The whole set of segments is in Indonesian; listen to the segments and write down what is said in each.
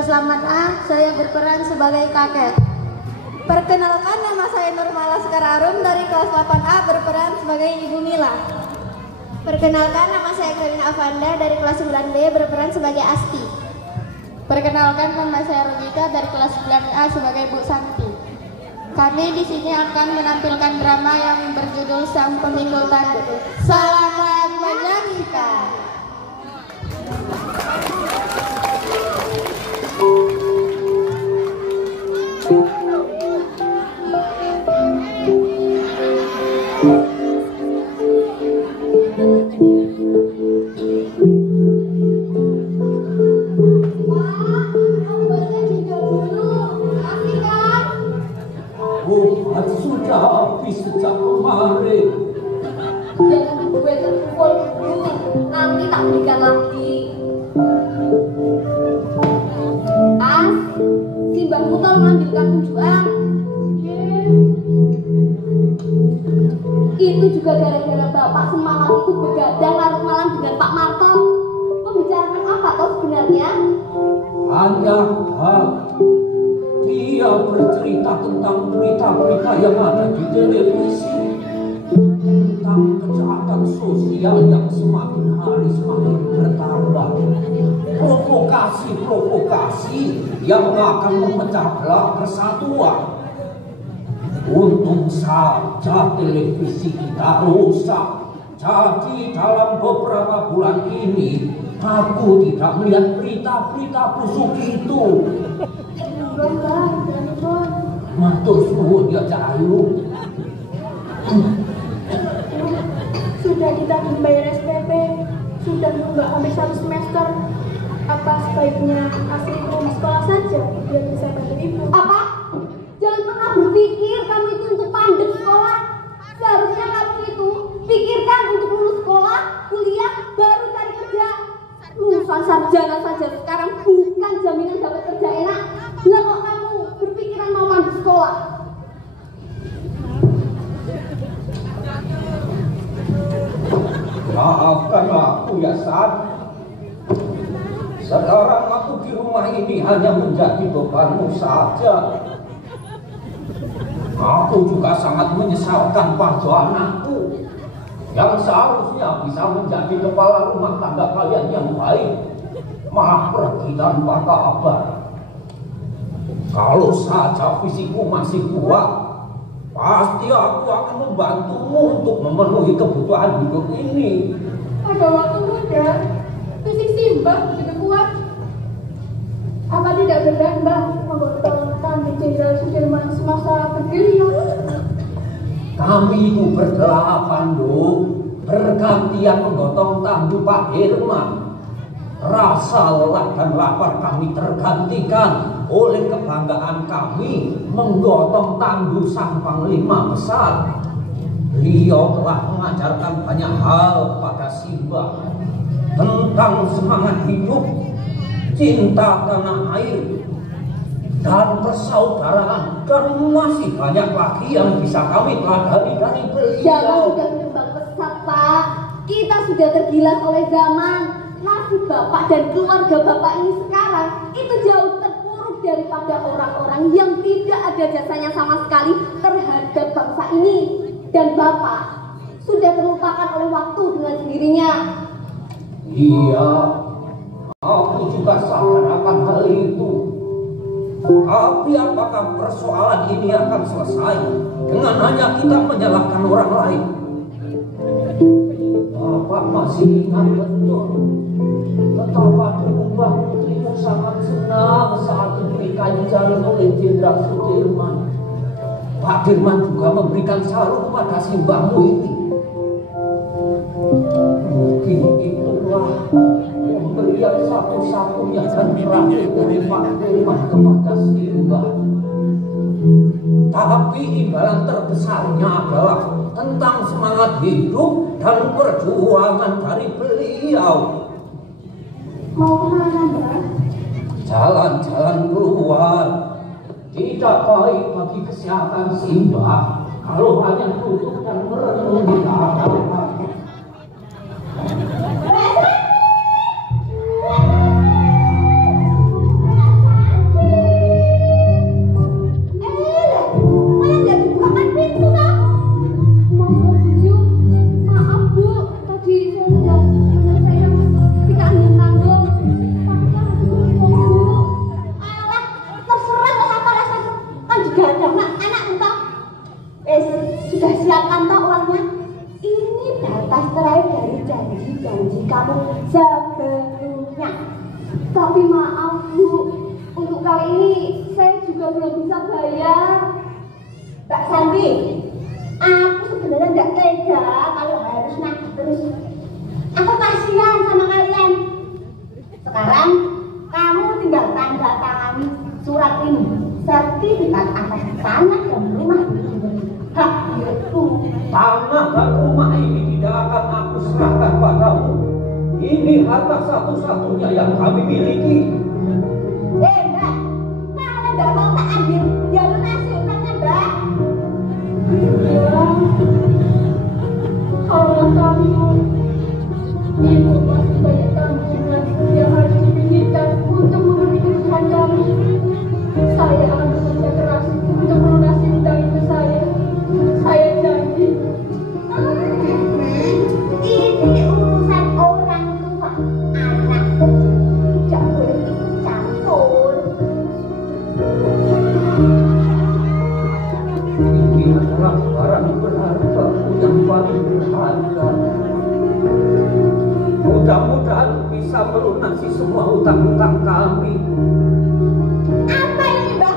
kelas 8A, saya berperan sebagai kakek. Perkenalkan, nama saya Nurmala Sekararum dari kelas 8A berperan sebagai Ibu Mila. Perkenalkan, nama saya Karina Avanda dari kelas 9B berperan sebagai Asti. Perkenalkan, nama saya Rogika dari kelas 9A sebagai Bu Santi. Kami di sini akan menampilkan drama yang berjudul Sang Pemikul Tandu. Selamat menyaksikan. Sudah habis sejak kemarin. Jangan gue terpukul dulu, nanti tak berikan lagi. As, si Mbak Putar mengambilkan tujuan. Itu juga gara-gara bapak semalam itu begadang larut malam dengan Pak Marto. Membicarakan apa toh sebenarnya? Hanya dia bercerita tentang berita-berita yang ada di televisi, tentang kejahatan sosial yang semakin hari semakin bertambah, provokasi yang akan memecah belah persatuan. Untung saja televisi kita rusak, jadi dalam beberapa bulan ini aku tidak melihat berita-berita busuk itu. Matur suwun ya Cahayu. Sudah kita membayar SPP, sudah nggak habis 1 semester. Apa sebaiknya Asri di sekolah saja biar bisa bantu ibu? Apa? Jangan pernah berpikir kamu itu untuk pandek sekolah. Seharusnya kamu itu pikirkan untuk lulus sekolah, kuliah, baru cari kerja. Lulusan sarjana saja sekarang bukan jaminan dapat kerja enak. Lah kok kamu berpikiran mau mandek sekolah? Maafkan aku ya San. Sekarang aku di rumah ini hanya menjadi bebanmu saja. Aku juga sangat menyesalkan pada anakku yang seharusnya bisa menjadi kepala rumah tangga kalian yang baik, malah pergi tanpa kabar. Kalau saja fisikku masih kuat, pasti aku akan membantumu untuk memenuhi kebutuhan hidup ini. Pada waktu muda, fisik Simbah juga kuat. Apa tidak benar Mbah menggotongkan di Jenderal Sudirman semasa berdiri? Kami itu berdelapan loh, bergantian menggotong tandu Pak Herman. Rasa lelah dan lapar kami tergantikan oleh kebanggaan kami menggotong tandu sang panglima besar. Beliau telah mengajarkan banyak hal pada Simbah tentang semangat hidup, cinta tanah air, dan persaudaraan, dan masih banyak lagi yang bisa kami pelajari dari beliau. Zaman sudah berkembang pesat, Pak. Kita sudah tergilas oleh zaman. Nasib Bapak dan keluarga Bapak ini sekarang itu jauh terpuruk daripada orang-orang yang tidak ada jasanya sama sekali terhadap bangsa ini. Dan Bapak sudah terlupakan oleh waktu dengan sendirinya. Iya, aku juga sadar akan hal itu. Tapi apakah persoalan ini akan selesai dengan hanya kita menyalahkan orang lain? Bapak masih ingat betul betapa dulu Mbak Putrimu sangat senang saat diberikan jalan oleh Jenderal Sudirman. Pak Dirman juga memberikan salut kepada Simbahmu ini. Mungkin itulah pemberian satu-satunya dan terakhir dari Pak Dirman kepada Simbah. Tapi imbalan terbesarnya adalah tentang semangat hidup dan perjuangan dari beliau. Mau kemana Mbak? Jalan-jalan keluar tidak baik bagi kesehatan Simbah kalau hanya duduk dan merenungi keadaan. kamu sebelumnya. Tapi maaf Bu, untuk kali ini saya juga belum bisa bayar. Mbak Santi, aku sebenarnya nggak tega kalau harus nagih terus. Aku kasihan sama kalian. Sekarang kamu tinggal tanda tangani surat ini, sertifikat atas tanah dan rumah hak milikku. Tanah dan rumah ini tidak akan aku serahkan padamu. Ini harta satu-satunya yang kami miliki. Mbak, kalau nggak mau tak ambil, ya lunasi utangnya Mbak. Ya, Allah kami, Ibu masih banyak tanggungan yang harus dipikirkan untuk memenuhi kebutuhan kami. Saya akan bekerja keras untuk melunasi hutang ibu saya. Saya janji. Ini urusan orang tua, anak kecil tidak boleh ikut campur. Ini adalah barang berharga yang paling berharga. Mudah-mudahan bisa melunasi semua hutang-hutang kami. Apa ini Mbak?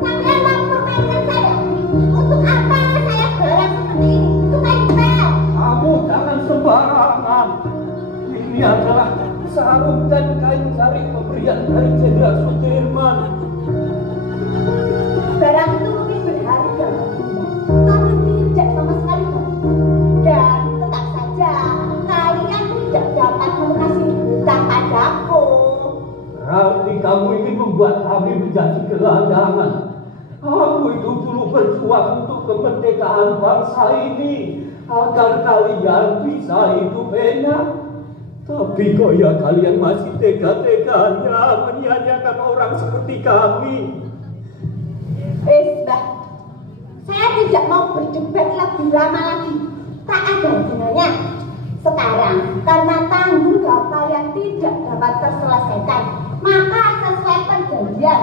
Kalian mau permainkan saya? Untuk apa saya barang seperti ini? Tukang bel. Kamu jangan sembarangan. Ini adalah sarung dan kain cari pemberian dari Jenderal Sudirman. Barang itu mungkin berharga, tapi tidak sama sekali Mbak. Dan tetap saja kalian tidak dapat melunasi hutang padaku. Berarti kamu ingin membuat kami menjadi gelandangan. Kamu itu dulu berjuang untuk kemerdekaan bangsa ini agar kalian bisa hidup enak. Tapi ya kalian masih tega-teganya menyanyiakan orang seperti kami. Mbak, saya tidak mau berdebat lebih lama lagi. Tak ada gunanya. Sekarang, karena tanggung jawab kalian tidak dapat terselesaikan, maka sesuai perjanjian,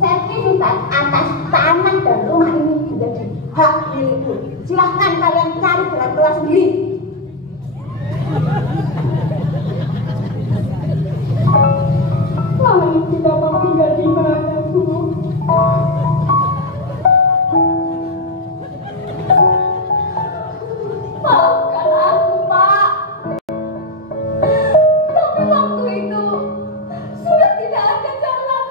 sertifikat atas tanah dan rumah ini menjadi hak milikku. Silahkan kalian cari jalan keluar sendiri. Lalu kita mau tinggal di mana, Bu? Maafkan aku, Pak. Tapi waktu itu sudah tidak ada jalan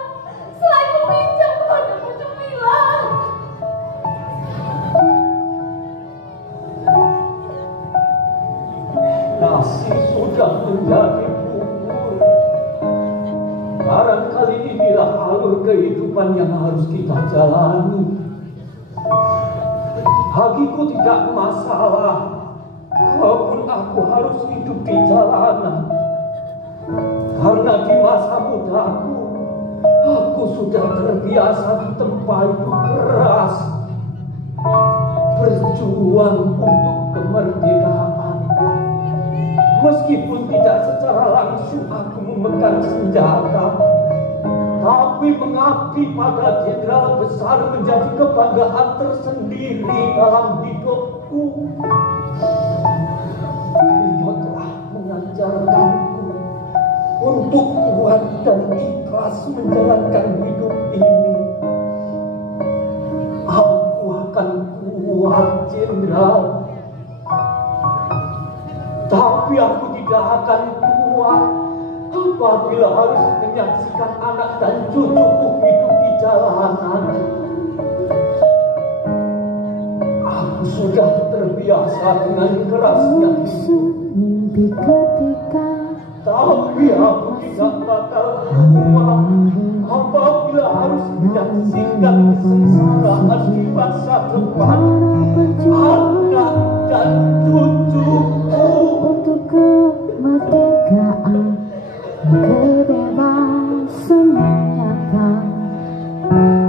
selain meminjam kepada Bu Jumila. Nasi sudah menjadi bubur. Barangkali inilah alur kehidupan yang harus kita jalani. Bagiku tidak masalah walaupun aku harus hidup di jalanan. Karena di masa mudaku aku sudah terbiasa di tempat itu keras berjuang untuk kemerdekaan. Meskipun tidak secara langsung aku memegang senjata, tapi mengabdi pada jenderal besar menjadi kebanggaan tersendiri dalam hidupku. Beliau telah mengajarkanku untuk kuat dan ikhlas menjalankan hidup ini. Aku akan kuat, Jenderal. Tapi aku tidak akan kuat apabila harus menyaksikan anak dan cucuku hidup di jalanan. Aku sudah terbiasa dengan kerasnya hidup. Tapi aku tidak bakal kuat apabila harus menyaksikan kesengsaraan di masa depan anak dan cucuku. Untuk kemerdekaan, kebebasan nyata,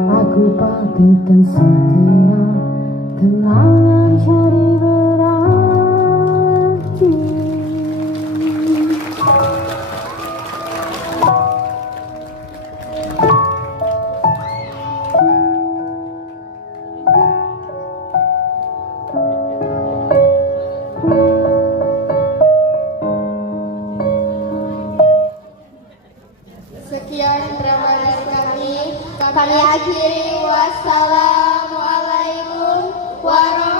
aku bagaikan setia, kenangan cari berarti. Kami akhiri, wassalamualaikum warahmatullahi